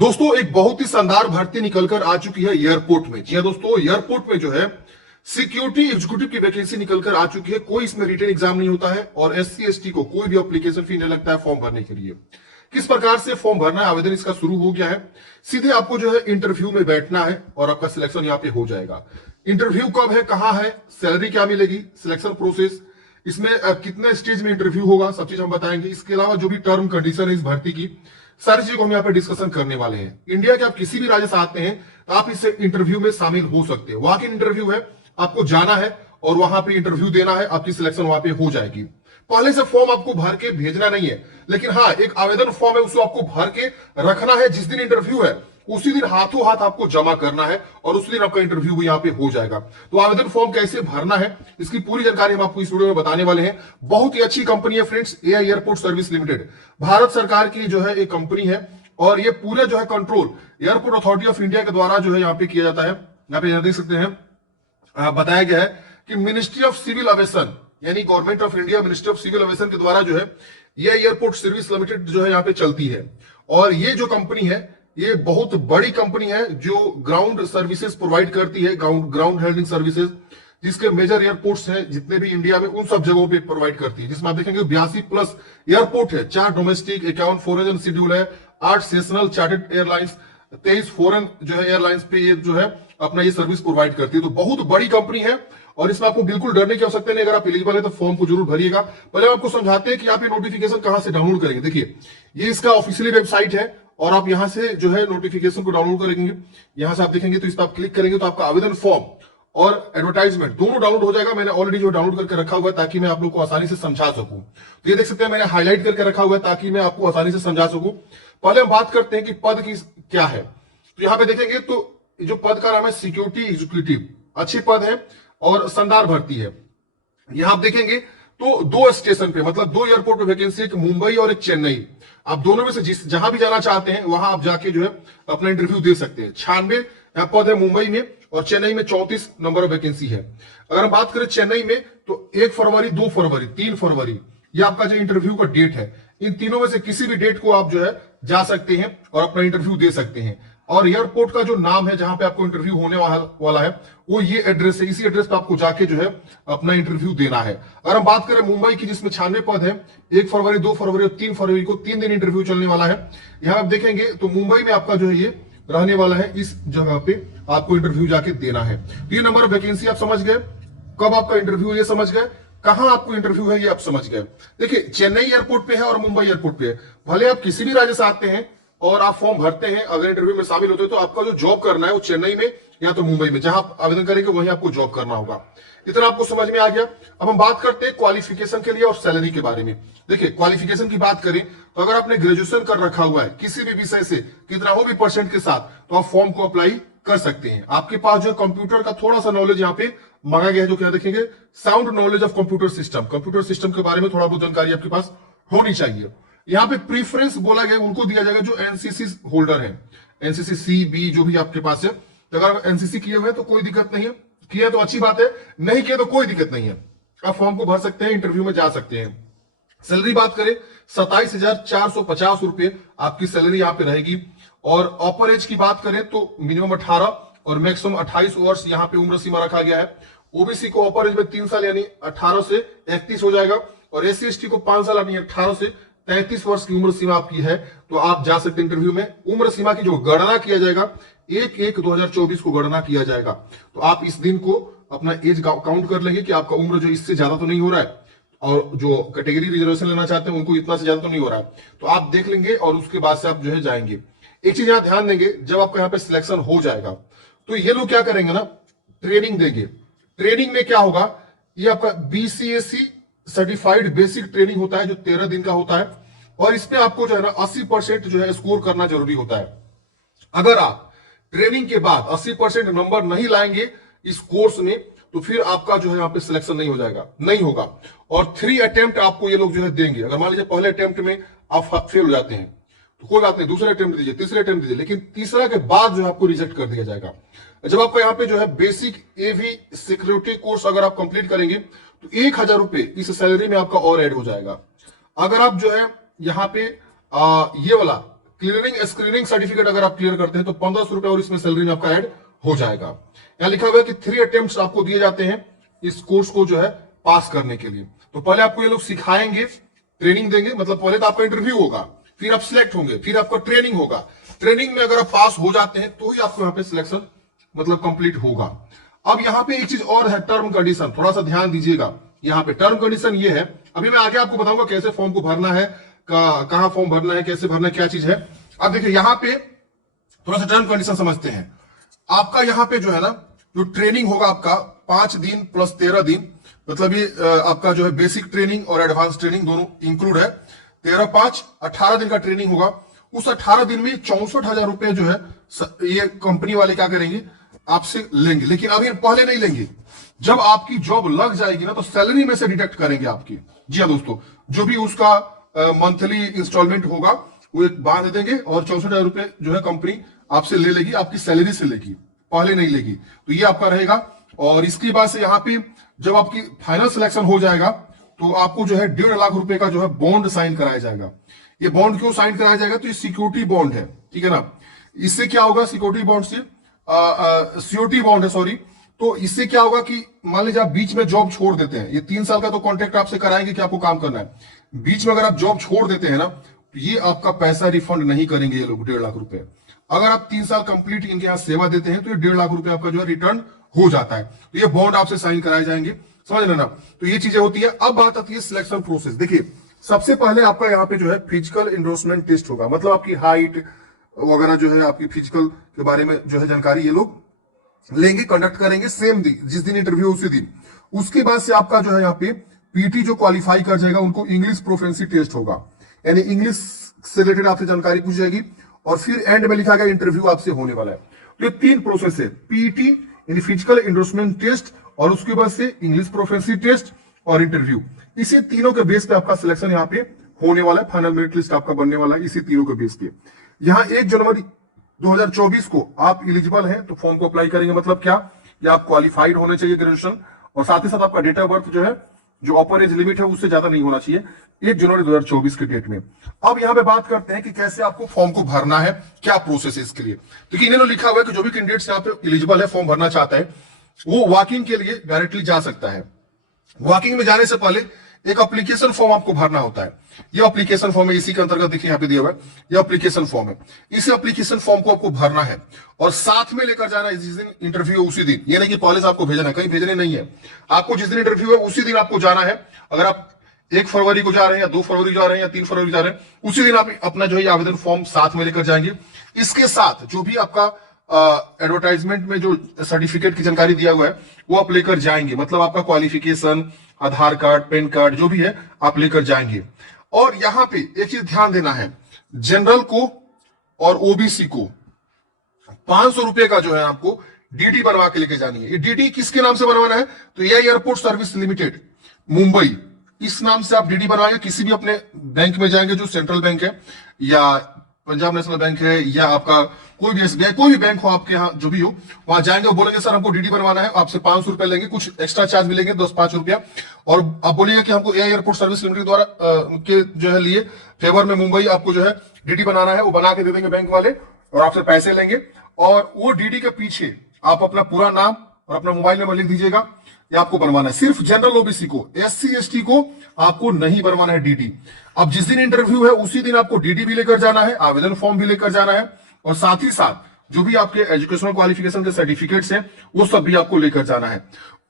दोस्तों एक बहुत ही शानदार भर्ती निकलकर आ चुकी है एयरपोर्ट में। जी हाँ दोस्तों, एयरपोर्ट में जो है सिक्योरिटी एग्जीक्यूटिव की वैकेंसी निकलकर आ चुकी है। कोई इसमें रिटन एग्जाम नहीं होता है और एससी एसटी को कोई भी एप्लीकेशन फी नहीं लगता है फॉर्म भरने के लिए। किस प्रकार से फॉर्म भरना है, आवेदन इसका शुरू हो गया है। सीधे आपको जो है इंटरव्यू में बैठना है और आपका सिलेक्शन यहाँ पे हो जाएगा। इंटरव्यू कब है, कहाँ है, सैलरी क्या मिलेगी, सिलेक्शन प्रोसेस, इसमें कितने स्टेज में इंटरव्यू होगा, सब चीज हम बताएंगे। इसके अलावा जो भी टर्म कंडीशन है इस भर्ती की, सारी चीजों को हम यहाँ पे डिस्कशन करने वाले हैं। इंडिया के आप किसी भी राज्य से आते हैं तो आप इस इंटरव्यू में शामिल हो सकते हैं। वॉक इन इंटरव्यू है, आपको जाना है और वहां पे इंटरव्यू देना है, आपकी सिलेक्शन वहां पे हो जाएगी। पहले से फॉर्म आपको भर के भेजना नहीं है, लेकिन हाँ एक आवेदन फॉर्म है, उसको आपको भर के रखना है। जिस दिन इंटरव्यू है उसी दिन हाथों हाथ आपको जमा करना है और उसी दिन आपका इंटरव्यू भी यहाँ पे हो जाएगा। तो आवेदन फॉर्म कैसे भरना है इसकी पूरी जानकारी हम आपको इस वीडियो में बताने वाले हैं। बहुत ही अच्छी कंपनी है friends, AI airport service limited Bharat सरकार की जो है एक कंपनी है और ये पूरे जो है control airport authority of India के द्वारा जो है यहाँ पे किया जाता है। यहाँ पे देख सकते हैं बताया गया है कि मिनिस्ट्री ऑफ सिविल एविएशन यानी government of India ministry of civil aviation के द्वारा जो है ये एयरपोर्ट सर्विस लिमिटेड जो है यहाँ पे चलती है। और ये जो कंपनी है ये बहुत बड़ी कंपनी है जो ग्राउंड सर्विसेज प्रोवाइड करती है, ग्राउंड हैंडलिंग सर्विसेज, जिसके मेजर एयरपोर्ट्स हैं जितने भी इंडिया में उन सब जगहों पे प्रोवाइड करती है। जिसमें आप देखेंगे 82 प्लस एयरपोर्ट है, 4 डोमेस्टिक, 51 फॉरेन शेड्यूल है, 8 सेशनल चार्टर्ड एयरलाइंस, 23 फॉरेन जो है एयरलाइंस पे ये जो है अपना ये सर्विस प्रोवाइड करती है। तो बहुत बड़ी कंपनी है और इसमें आपको बिल्कुल डरने की आवश्यकता नहीं। अगर आप एलिजिबल है तो फॉर्म को जरूर भरिएगा। पहले आपको समझाते हैं कि आप ये नोटिफिकेशन कहां से डाउनलोड करेंगे। देखिए ये इसका ऑफिशियली वेबसाइट है और आप यहां से जो है नोटिफिकेशन को डाउनलोड करेंगे। यहां से आप देखेंगे तो इस पर आप क्लिक करेंगे तो आपका आवेदन फॉर्म और एडवर्टाइजमेंट दोनों डाउनलोड हो जाएगा। मैंने ऑलरेडी जो डाउनलोड करके रखा हुआ है ताकि मैं आप लोग को आसानी से समझा सकूं। तो ये देख सकते हैं मैंने हाईलाइट करके रखा हुआ है ताकि मैं आपको आसानी से समझा सकूं। पहले हम बात करते हैं कि पद की क्या है। तो यहां पे देखेंगे तो जो पद का नाम है सिक्योरिटी एग्जीक्यूटिव, अच्छी पद है और शानदार भर्ती है। यहां आप देखेंगे तो 2 स्टेशन पे मतलब 2 एयरपोर्ट पे वैकेंसी, एक मुंबई और एक चेन्नई। आप दोनों में से जहां भी जाना चाहते हैं वहां आप जाके जो है अपना इंटरव्यू दे सकते हैं। 96 पद है मुंबई में और चेन्नई में 34 नंबर ऑफ वैकेंसी है। अगर हम बात करें चेन्नई में तो 1 फरवरी, 2 फरवरी, 3 फरवरी ये आपका जो इंटरव्यू का डेट है। इन तीनों में से किसी भी डेट को आप जो है जा सकते हैं और अपना इंटरव्यू दे सकते हैं। और एयरपोर्ट का जो नाम है जहां पे आपको इंटरव्यू होने वाला है वो ये एड्रेस है। इसी एड्रेस पे आपको जाके जो है अपना इंटरव्यू देना है। अगर हम बात करें मुंबई की जिसमें 96 पद है, 1 फरवरी, 2 फरवरी और 3 फरवरी को 3 दिन इंटरव्यू चलने वाला है। यहां आप देखेंगे तो मुंबई में आपका जो है ये रहने वाला है, इस जगह पे आपको इंटरव्यू जाके देना है। तो ये नंबर ऑफ वैकेंसी आप समझ गए, कब आपका इंटरव्यू ये समझ गए, कहां आपको इंटरव्यू है ये आप समझ गए। देखिए चेन्नई एयरपोर्ट पे है और मुंबई एयरपोर्ट पे है। भले आप किसी भी राज्य से आते हैं और आप फॉर्म भरते हैं, अगर इंटरव्यू में शामिल होते हैं तो आपका जो जॉब करना है वो चेन्नई में या तो मुंबई में, जहां आप आवेदन करेंगे वहीं आपको जॉब करना होगा। इतना आपको समझ में आ गया। अब हम बात करते हैं क्वालिफिकेशन के लिए और सैलरी के बारे में। देखिए क्वालिफिकेशन की बात करें तो अगर आपने ग्रेजुएशन कर रखा हुआ है किसी भी विषय से, कितना हो भी परसेंट के साथ, तो आप फॉर्म को अप्लाई कर सकते हैं। आपके पास जो कंप्यूटर का थोड़ा सा नॉलेज यहाँ पे मांगा गया है, जो क्या देखेंगे sound knowledge of computer system, computer system के बारे में थोड़ा बहुत जानकारी आपके पास होनी चाहिए। यहाँ पे प्रीफरेंस बोला गया उनको दिया जाएगा जो एनसीसी होल्डर है, एनसीसी सी बी जो भी आपके पास है। तो अगर एनसीसी किए हुए हैं तो कोई दिक्कत नहीं है, किया तो अच्छी बात है, नहीं किया तो कोई दिक्कत नहीं है। आप फॉर्म को भर सकते हैं, इंटरव्यू में जा सकते हैं। सैलरी बात करें 27,450 रुपए आपकी सैलरी यहाँ पे रहेगी। और अपर एज की बात करें तो मिनिमम 18 और मैक्सिमम 28 वर्ष यहाँ पे उम्र सीमा रखा गया है। ओबीसी को अपर एज में 3 साल यानी 18 से 31 हो जाएगा और एससी एसटी को 5 साल यानी 18 से 33 वर्ष की उम्र सीमा आपकी है तो आप जा सकते हैं इंटरव्यू में। उम्र सीमा की जो गणना किया जाएगा 1/1/2024 को गणना किया जाएगा। तो आप इस दिन को अपना एज काउंट कर लेंगे कि आपका उम्र जो इससे ज्यादा तो नहीं हो रहा है और जो कैटेगरी रिजर्वेशन लेना चाहते हैं उनको इतना से ज्यादा तो नहीं हो रहा है, तो आप देख लेंगे और उसके बाद से आप जो है जाएंगे। एक चीज यहां ध्यान देंगे, जब आपका यहाँ पे सिलेक्शन हो जाएगा तो ये लोग क्या करेंगे ना, ट्रेनिंग देंगे। ट्रेनिंग में क्या होगा, ये आपका बीसीएससी सर्टिफाइड बेसिक ट्रेनिंग होता है जो 13 दिन का होता है और इसमें आपको जो है ना 80% जो है स्कोर करना जरूरी होता है। अगर आप ट्रेनिंग के बाद 80% नंबर नहीं लाएंगे इस कोर्स में तो फिर आपका जो है यहाँ पे सिलेक्शन नहीं हो जाएगा, नहीं होगा। और 3 अटेम्प्ट आपको ये लोग जो है देंगे। अगर मान लीजिए पहले अटेम्प्ट में आप फेल हो जाते हैं तो कोई बात नहीं, दूसरे अटेम्प्ट दीजिए, तीसरे अटेम्प्ट दीजिए, लेकिन तीसरा के बाद जो है आपको रिजेक्ट कर दिया जाएगा। जब आपका यहाँ पे जो है बेसिक एवी सिक्योरिटी कोर्स अगर आप कंप्लीट करेंगे तो 1,000 रुपए इस सैलरी में आपका और ऐड हो जाएगा। अगर आप जो है यहाँ पे ये वाला क्लियरिंग स्क्रीनिंग सर्टिफिकेट अगर आप क्लियर करते हैं तो 1500 रुपए और इसमें सैलरी में आपका ऐड हो जाएगा। यहां लिखा हुआ है कि 3 अटेम्प्ट्स आपको दिए जाते हैं इस कोर्स को जो है पास करने के लिए। तो पहले आपको ये लोग सिखाएंगे, ट्रेनिंग देंगे, मतलब पहले तो आपका इंटरव्यू होगा, फिर आप सिलेक्ट होंगे, फिर आपका ट्रेनिंग होगा। ट्रेनिंग में अगर आप पास हो जाते हैं तो ही आपको यहाँ पे सिलेक्शन मतलब कंप्लीट होगा। अब यहाँ पे एक चीज और है, टर्म कंडीशन, थोड़ा सा ध्यान दीजिएगा। यहाँ पे टर्म कंडीशन ये है, अभी मैं आगे आपको बताऊंगा कैसे फॉर्म को भरना है, कहां फॉर्म भरना है, कैसे भरना है, क्या चीज है। अब देखिए यहाँ पे थोड़ा सा टर्म कंडीशन समझते हैं। आपका यहाँ पे जो है ना, जो ट्रेनिंग होगा आपका 5 दिन प्लस 13 दिन, मतलब ये आपका जो है बेसिक ट्रेनिंग और एडवांस ट्रेनिंग दोनों इंक्लूड है। 13-5 18 दिन का ट्रेनिंग होगा। उस 18 दिन में 64,000 रुपए जो है ये कंपनी वाले क्या करेंगे, आपसे लेंगे। लेकिन अभी पहले नहीं लेंगे, जब आपकी जॉब लग जाएगी ना तो सैलरी में से डिडक्ट करेंगे आपकी। जी हाँ दोस्तों, जो भी उसका मंथली इंस्टॉलमेंट होगा वो एक बांध देंगे और 64,000 रुपए जो है कंपनी आपसे ले लेगी, आपकी सैलरी से लेगी, पहले नहीं लेगी। तो ये आपका रहेगा। और इसके बाद से यहाँ पे जब आपकी फाइनल सिलेक्शन हो जाएगा तो आपको जो है 1.5 लाख रुपए का जो है बॉन्ड साइन कराया जाएगा। ये बॉन्ड क्यों साइन कराया जाएगा, तो ये सिक्योरिटी बॉन्ड है, ठीक है ना। इससे क्या होगा, सिक्योरिटी बॉन्ड से सीओटी बॉन्ड है, सॉरी। तो इससे क्या होगा कि मान लीजिए आप बीच में जॉब छोड़ देते हैं, ये 3 साल का तो कॉन्ट्रैक्ट आपसे कराएंगे कि आपको काम करना है। बीच में अगर आप जॉब छोड़ देते हैं ना तो ये आपका पैसा रिफंड नहीं करेंगे ये लोग, 1.5 लाख रुपए। अगर आप 3 साल कंप्लीट इनके यहाँ सेवा देते हैं तो ये 1.5 लाख रुपए आपका जो है रिटर्न हो जाता है। तो ये बॉन्ड आपसे साइन कराए जाएंगे, समझ लेना। तो ये चीजें होती है। अब बात आती है सिलेक्शन प्रोसेस। देखिए सबसे पहले आपका यहाँ पे जो है फिजिकल एंडोर्समेंट टेस्ट होगा, मतलब आपकी हाइट वगैरह जो है, आपकी फिजिकल के बारे में जो है जानकारी ये लोग लेंगे, कंडक्ट करेंगे सेम दिन, जिस दिन इंटरव्यू उसी दिन। उसके बाद से आपका जो है यहाँ पे पीटी जो क्वालिफाई कर जाएगा उनको इंग्लिश प्रोफेंसी टेस्ट होगा, यानी इंग्लिश से रिलेटेड आपसे जानकारी पूछ जाएगी। और फिर एंड में लिखा गया इंटरव्यू आपसे होने वाला है। तो ये 3 प्रोसेस है, पीटी यानी फिजिकल एंडोर्समेंट टेस्ट, और उसके बाद से इंग्लिश प्रोफेंसी टेस्ट और इंटरव्यू। इसी तीनों के बेस पे आपका सिलेक्शन यहाँ पे होने वाला है, फाइनल मेरिट लिस्ट आपका बनने वाला है इसी तीनों के बेस पे। यहाँ 1 जनवरी 2024 को आप एलिजिबल हैं तो फॉर्म को अप्लाई करेंगे। मतलब क्या, या आप क्वालिफाइड होने चाहिए ग्रेजुएशन, और साथ ही साथ आपका डेट ऑफ बर्थ जो है, जो अपर एज लिमिट है उससे ज्यादा नहीं होना चाहिए 1 जनवरी 2024 के डेट में। अब यहाँ पे बात करते हैं कि कैसे आपको फॉर्म को भरना है, क्या प्रोसेस है इसके लिए। क्योंकि इन्होंने लिखा हुआ है कि जो भी कैंडिडेट्स यहाँ पे एलिजिबल है, फॉर्म भरना चाहता है, वो वॉकिंग के लिए डायरेक्टली जा सकता है। वॉकिंग में जाने से पहले एक एप्लीकेशन फॉर्म आपको भरना होता है। ये एप्लीकेशन फॉर्म है, इसी के अंतर्गत देखिए यहाँ पे दिया हुआ है, ये एप्लीकेशन फॉर्म है। इस एप्लीकेशन फॉर्म को आपको भरना है और साथ में लेकर जाना है जिस दिन इंटरव्यू उसी दिन। ये नहीं कि पहले से आपको भेजना है, कहीं भेजने नहीं है, आपको जिस दिन इंटरव्यू है उसी दिन आपको जाना है। अगर आप 1 फरवरी को जा रहे हैं या 2 फरवरी जा रहे हैं या 3 फरवरी जा रहे हैं, उसी दिन आप अपना जो है आवेदन फॉर्म साथ में लेकर जाएंगे। इसके साथ जो भी आपका एडवर्टाइजमेंट में जो सर्टिफिकेट की जानकारी दिया हुआ है वो आप लेकर जाएंगे, मतलब आपका क्वालिफिकेशन, आधार कार्ड, पैन कार्ड जो भी है आप लेकर जाएंगे। और यहां पे एक चीज ध्यान देना है, जनरल को और ओबीसी को 500 रुपए का जो है आपको डीडी बनवा के लेके जानी है। ये डीडी किसके नाम से बनवाना है, तो ये एयरपोर्ट सर्विस लिमिटेड मुंबई, इस नाम से आप डीडी बनवाएंगे। किसी भी अपने बैंक में जाएंगे जो सेंट्रल बैंक है या पंजाब नेशनल बैंक है या आपका कोई भी एसबीआई, कोई भी बैंक हो आपके यहाँ जो भी हो, वहां जाएंगे और बोलेंगे सर हमको डीडी बनवाना है, आपसे 500 रुपए लेंगे, कुछ एक्स्ट्रा चार्ज भी लेंगे 10-5 रुपया, और आप बोलेंगे कि हमको एयरपोर्ट सर्विस लिमिटेड द्वारा के जो है लिए फेवर में मुंबई आपको जो है डीडी बनाना है, वो बना के दे देंगे बैंक वाले और आपसे पैसे लेंगे। और वो डीडी के पीछे आप अपना पूरा नाम और अपना मोबाइल नंबर लिख दीजिएगा, ये आपको बनवाना है। सिर्फ जनरल ओबीसी को, एससी एसटी को आपको नहीं बनवाना है डीडी। अब जिस दिन इंटरव्यू है उसी दिन आपको डीडी भी लेकर जाना है, आवेदन फॉर्म भी लेकर जाना है, और साथ ही साथ जो भी आपके एजुकेशनल क्वालिफिकेशन के सर्टिफिकेट्स हैं वो सब भी आपको लेकर जाना है।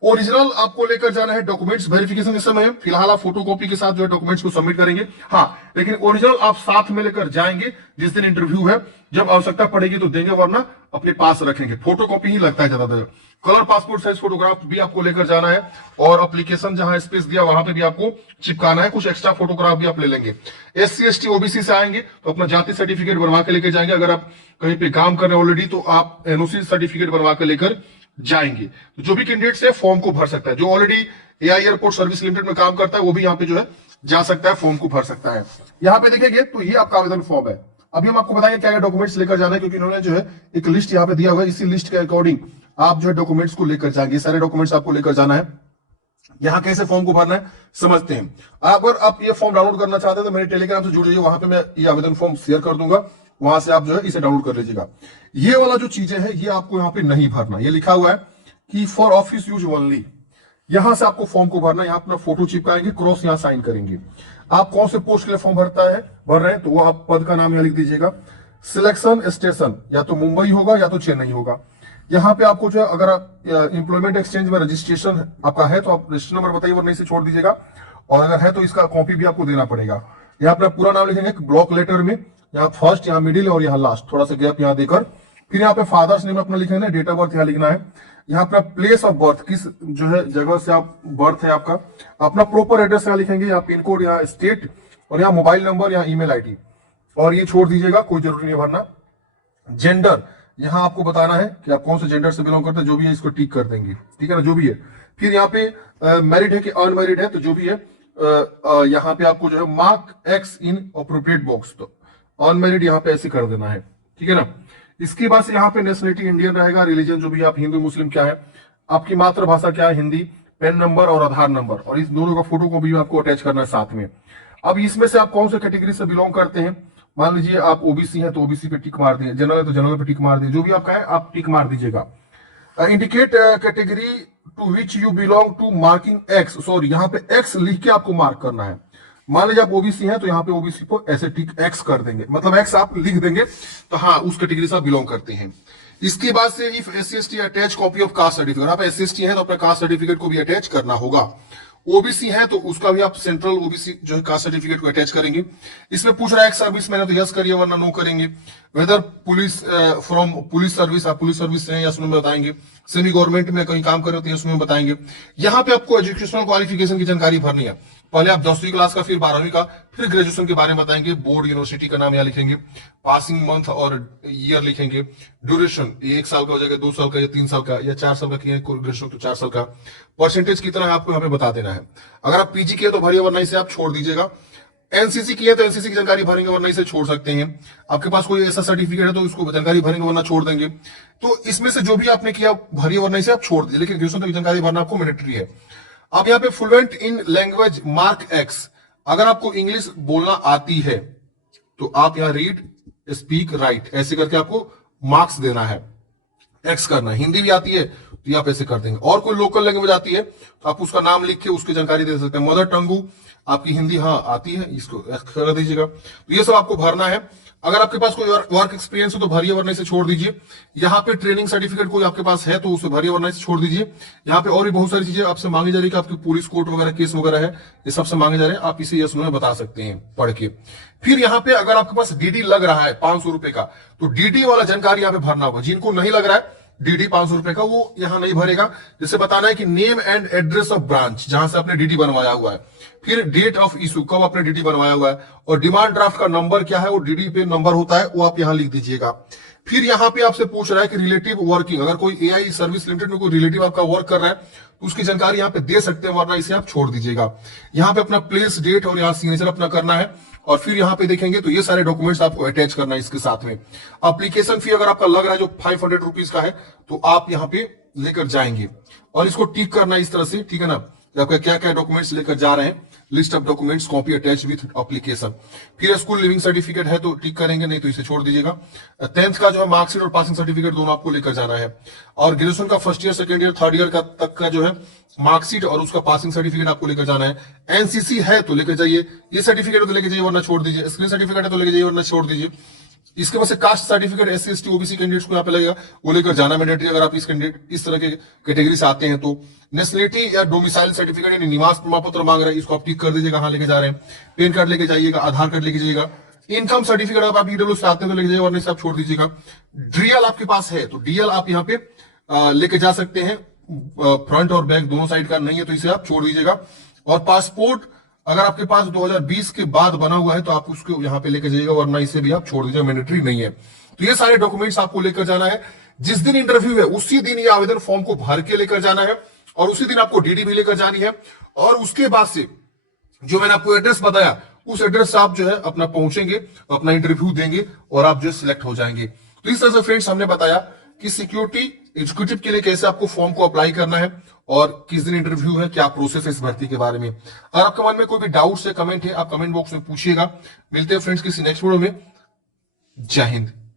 ओरिजिनल आपको लेकर जाना है। डॉक्यूमेंट्स वेरिफिकेशन के समय फिलहाल आप फोटोकॉपी के साथ जो है डॉक्यूमेंट्स को सबमिट करेंगे, हाँ, लेकिन ओरिजिनल आप साथ में लेकर जाएंगे जिस दिन इंटरव्यू है। जब आवश्यकता पड़ेगी तो देंगे, वरना अपने पास रखेंगे। फोटोकॉपी ही लगता है ज्यादातर। कलर पासपोर्ट साइज फोटोग्राफ भी आपको लेकर जाना है, और एप्लीकेशन जहां स्पेस दिया वहां पे भी आपको चिपकाना है। कुछ एक्स्ट्रा फोटोग्राफ भी आप ले लेंगे। एससी एसटी ओबीसी से आएंगे तो अपना जाति सर्टिफिकेट बनवा के लेकर जाएंगे। अगर आप कहीं पे काम कर रहे हैं ऑलरेडी तो आप एनओसी सर्टिफिकेट बनवा के लेकर जाएंगे। तो जो भी कैंडिडेट है फॉर्म को भर सकता है। जो already AI airport service limited में काम करता है वो भी यहाँ पे जो है जा सकता है, फॉर्म को भर सकता है। यहाँ पे देखेंगे तो ये आपका आवेदन फॉर्म है। अभी हम आपको बताएंगे क्या क्या डॉक्यूमेंट्स लेकर जाना है, क्योंकि इन्होंने जो है एक लिस्ट यहाँ पे दिया हुआ है। इसी लिस्ट के अकॉर्डिंग आप जो है डॉक्यूमेंट्स को लेकर जाएंगे, सारे डॉक्यूमेंट्स आपको लेकर जाना है। यहाँ कैसे फॉर्म को भरना है समझते हैं। अगर आप ये फॉर्म डाउनलोड करना चाहते हैं तो मेरे टेलीग्राम से जुड़ जाइए, वहां पे मैं ये आवेदन फॉर्म शेयर कर दूंगा। वहां से आप जो है इसे डाउनलोड कर लीजिएगा। ये वाला जो चीजें है ये आपको यहाँ पे नहीं भरना, ये लिखा हुआ है कि फॉर ऑफिस यूज ओनली। यहां से आपको फॉर्म को भरना है, यहाँ अपना फोटो चिपकाएंगे, क्रॉस यहाँ साइन करेंगे। आप कौन से पोस्ट के लिए फॉर्म भर रहे हैं तो वो आप पद का नाम यहाँ लिख दीजिएगा। सिलेक्शन स्टेशन या तो मुंबई होगा या तो चेन्नई होगा। यहाँ पे आपको जो है अगर आप एम्प्लॉयमेंट एक्सचेंज में रजिस्ट्रेशन आपका है तो आप रजिस्टर नंबर बताइए, वरना इसे छोड़ दीजिएगा। और अगर है तो इसका कॉपी भी आपको देना पड़ेगा। यहाँ अपना पूरा नाम लिखेंगे ब्लॉक लेटर में, यहाँ फर्स्ट, यहाँ मिडिल और यहाँ लास्ट, थोड़ा सा गैप यहाँ देकर। फिर यहाँ पे फादर्स नेम अपना लिखना है, डेट ऑफ बर्थ यहाँ लिखना है। यहाँ अपना प्लेस ऑफ बर्थ, किस जो है जगह से आप बर्थ है आपका, अपना प्रॉपर एड्रेस यहाँ लिखेंगे, यहाँ पिन कोड, यहाँ स्टेट और यहाँ मोबाइल नंबर, यहाँ ईमेल आईडी, और ये छोड़ दीजिएगा, कोई जरूरी नहीं भरना। जेंडर यहाँ आपको बताना है कि आप कौन से जेंडर से बिलोंग करते हैं, जो भी है इसको टिक कर देंगे, ठीक है ना, जो भी है। फिर यहाँ पे मैरिड है कि अनमैरिड है, तो जो भी है यहाँ पे आपको जो है mark x in appropriate box, तो अनमैरिड यहाँ पे ऐसे कर देना है, ठीक है ना। इसके बाद से यहाँ पे नेशनलिटी इंडियन रहेगा, रिलीजन जो भी आप हिंदू मुस्लिम क्या है, आपकी मातृभाषा क्या है हिंदी, पेन नंबर और आधार नंबर, और इस दोनों का फोटो को भी आपको अटैच करना है साथ में। अब इसमें से आप कौन से कैटेगरी से बिलोंग करते हैं, मान लीजिए आप ओबीसी हैं तो ओबीसी पे टिक मार दिए, जनरल है तो जनरल पे टिक मार दिए, जो भी आपका है आप टिक मार दीजिएगा। Indicate category to which you belong to marking X, sorry यहाँ पे एक्स लिख के आपको मार्क करना है। मान लीजिए आप ओबीसी हैं तो यहाँ पे ओबीसी को ऐसे टिक एक्स कर देंगे, मतलब एक्स आप लिख देंगे तो हाँ उस कैटेगरी से आप बिलोंग करते हैं। इसके बाद से if SC/ST attach copy of caste certificate, आप SC/ST हैं तो अपना कास्ट सर्टिफिकेट को भी अटैच करना होगा। ओबीसी है तो उसका भी आप सेंट्रल ओबीसी जो है कास्ट सर्टिफिकेट को अटैच करेंगे। इसमें पूछ रहा है सर्विस मैंने तो यस करिए वरना नो करेंगे। Whether police from police service, आप पुलिस सर्विस से हैं यस में बताएंगे। सेमी गवर्नमेंट में कहीं काम कर रहे हो तो यस में बताएंगे। यहाँ पे आपको एजुकेशनल क्वालिफिकेशन की जानकारी भरनी है, पहले आप 10वीं क्लास का, फिर 12वीं का, फिर ग्रेजुएशन के बारे में बताएंगे। बोर्ड यूनिवर्सिटी का नाम यहाँ लिखेंगे, पासिंग मंथ और ईयर लिखेंगे। ड्यूरेशन 1 साल का हो जाएगा, 2 साल का या 3 साल का या 4 साल का किया ग्रेजुएशन तो 4 साल का। परसेंटेज कितना है आपको यहाँ पे बता देना है। अगर आप पीजी किए तो भरिए वरना इसे आप छोड़ दीजिएगा। एनसीसी किए तो एनसीसी की जानकारी भरेंगे वरना इसे छोड़ सकते हैं। आपके पास कोई ऐसा सर्टिफिकेट है तो उसको जानकारी भरेंगे वरना छोड़ देंगे। तो इसमें से जो भी आपने किया भरिए वरना इसे आप छोड़ दीजिए, लेकिन ग्रेजुएशन तक जानकारी भरना आपको मैंडेटरी है। अब यहाँ पे fluent in language mark x, अगर आपको इंग्लिश बोलना आती है तो आप यहाँ रीड स्पीक राइट ऐसे करके आपको मार्क्स देना है, एक्स करना है। हिंदी भी आती है तो आप ऐसे कर देंगे। और कोई लोकल लैंग्वेज आती है तो आप उसका नाम लिख के उसकी जानकारी दे सकते हैं। मदर टंगू आपकी हिंदी हाँ आती है, इसको कर दीजिएगा। तो ये सब आपको भरना है। अगर आपके पास कोई वर्क एक्सपीरियंस हो तो भरिए वरना इसे छोड़ दीजिए। यहाँ पे ट्रेनिंग सर्टिफिकेट कोई आपके पास है तो उसे भरिए वरना इसे छोड़ दीजिए। यहाँ पे और भी बहुत सारी चीजें आपसे मांगी जा रही है कि आपकी पुलिस कोर्ट वगैरह केस वगैरह है, ये सबसे मांगे जा रहे हैं, आप इसे यस नो में बता सकते हैं पढ़ के। फिर यहाँ पे अगर आपके पास डीडी लग रहा है 500 रुपए का तो डीडी वाला जानकारी यहाँ पे भरना होगा। जिनको नहीं लग रहा है डीडी 500 रुपए का वो यहां नहीं भरेगा। जैसे बताना है कि name and address of branch जहां से आपने डीडी बनवाया हुआ है, फिर डेट ऑफ इशू कब आपने डीडी बनवाया हुआ है, और डिमांड ड्राफ्ट का नंबर क्या है, वो डीडी पे नंबर होता है वो आप यहां लिख दीजिएगा। फिर यहाँ पे आपसे पूछ रहा है कि रिलेटिव वर्किंग, अगर कोई एआई सर्विस लिमिटेड में कोई रिलेटिव आपका वर्क कर रहा है तो उसकी जानकारी यहाँ पे दे सकते हैं वरना इसे आप छोड़ दीजिएगा। यहाँ पे अपना प्लेस डेट और यहाँ सिग्नेचर अपना करना है। और फिर यहाँ पे देखेंगे तो ये सारे डॉक्यूमेंट्स आपको अटैच करना है इसके साथ में। एप्लीकेशन फी अगर आपका लग रहा है जो 500 रुपीज का है तो आप यहाँ पे लेकर जाएंगे और इसको टिक करना है इस तरह से, ठीक है ना, आपका क्या क्या डॉक्यूमेंट्स लेकर जा रहे हैं, list of documents copy attach with application. फिर स्कूल लिविंग सर्टिफिकेट है तो टिक करेंगे, नहीं तो इसे छोड़ दीजिएगा। 10th का जो है मार्कशीट और पासिंग सर्टिफिकेट दोनों आपको लेकर जाना है। और ग्रेजुएशन का first year, second year, third year का तक का जो है मार्कशीट और उसका पासिंग सर्टिफिकेट आपको लेकर जाना है। एनसीसी है तो लेकर जाइए, ये सर्टिफिकेट तो लेकर जाइए वरना छोड़ दीजिए। स्क्रीन सर्टिफिकेट है तो लेकर जाइए वरना छोड़ दीजिए। इसके बाद से caste certificate SC/ST OBC candidates को यहाँ पे लगेगा, वो लेकर जाना मैंडेटरी अगर आप इस तरह के कैटेगरी से आते हैं तो। नेशनलिटी या डोमिसाइल सर्टिफिकेट यानी निवास प्रमाण पत्र मांग रहे हैं, इसको आप टिक कर दीजिएगा कहाँ लेके जा रहे हैं। पैन कार्ड लेके जाइएगा, आधार कार्ड लेके जाइएगा। इनकम सर्टिफिकेट अगर आप EWS से आते हैं तो लेके जाइए वरना इसे आप छोड़ दीजिएगा। DL आपके पास है तो DL आप यहाँ पे लेके जा सकते हैं, फ्रंट और बैक दोनों साइड का, नहीं है तो इसे आप छोड़ दीजिएगा। और पासपोर्ट अगर आपके पास 2020 के बाद बना हुआ है तो आप उसको यहाँ पे लेकर जाइएगा वरना इसे भी आप छोड़ दीजिएगा, मैंडेटरी नहीं है। तो ये सारे डॉक्यूमेंट्स आपको लेकर जाना है। जिस दिन इंटरव्यू है उसी दिन ये आवेदन फॉर्म को भर के लेकर जाना है और उसी दिन आपको डीडी भी लेकर जानी है। और उसके बाद से जो मैंने आपको एड्रेस बताया उस एड्रेस से आप जो है अपना पहुंचेंगे, अपना इंटरव्यू देंगे और आप जो सिलेक्ट हो जाएंगे। तो इस तरह से फ्रेंड्स हमने बताया कि सिक्योरिटी एग्जीक्यूटिव के लिए कैसे आपको फॉर्म को अप्लाई करना है और किस दिन इंटरव्यू है, क्या प्रोसेस है इस भर्ती के बारे में। अगर आपके मन में कोई भी डाउट्स है, कमेंट है, आप कमेंट बॉक्स में पूछिएगा। मिलते हैं फ्रेंड्स किसी नेक्स्ट वीडियो में। जय हिंद।